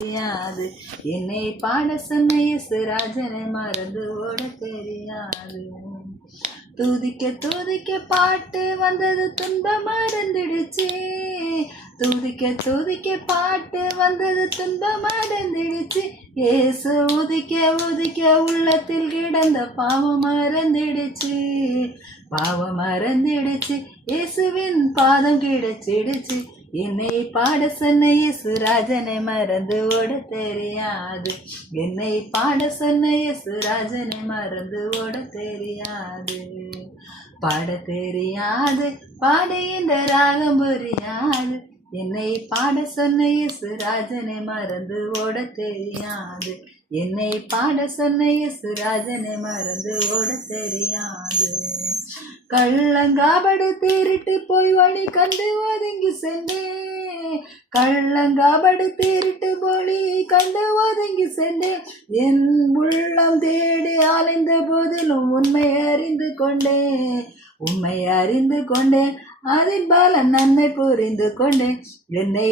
தெரியாது. என்னை பாட சொன்ன இயேசுராஜனை மறந்து ஓட தெரியாது. துதிக்க துதிக்க பாட்டு வந்தது துன்பம் மறந்துடுச்சு. துதிக்க துதிக்க பாட்டு வந்தது துன்பம் மறந்துடுச்சு. இயேசு உதிக்க உதிக்க உள்ளத்தில் கிடந்த பாவம் மறந்துடுச்சு. பாவம் மறந்துடுச்சு. இயேசுவின் பாதம் கிடைச்சிடுச்சு. என்னை பாட சொன்ன இயேசுராஜனை மறந்து ஓட தெரியாது. என்னை பாட சொன்ன இயேசுராஜனை மறந்து ஓட தெரியாது. பாட தெரியாது, பாடுகின்ற ராகம் புரியாது. என்னை பாட சொன்ன இயேசுராஜனை மறந்து ஓட தெரியாது. என்னை பாட சொன்ன இயேசுராஜனை மறந்து ஓட தெரியாது. கள்ளங்காபடு திருட்டு போய் வழி கண்டு ஒதுங்கி சென்றேன். கள்ளங்காபடு திருட்டு போலி கண்டு ஒதுங்கி சென்றேன். என் உள்ளம் தேடி அலைந்த போதிலும் உண்மை அறிந்து கொண்டேன். உண்மை அறிந்து கொண்டேன். அதன் பல நன்மை புரிந்து கொண்டேன். என்னை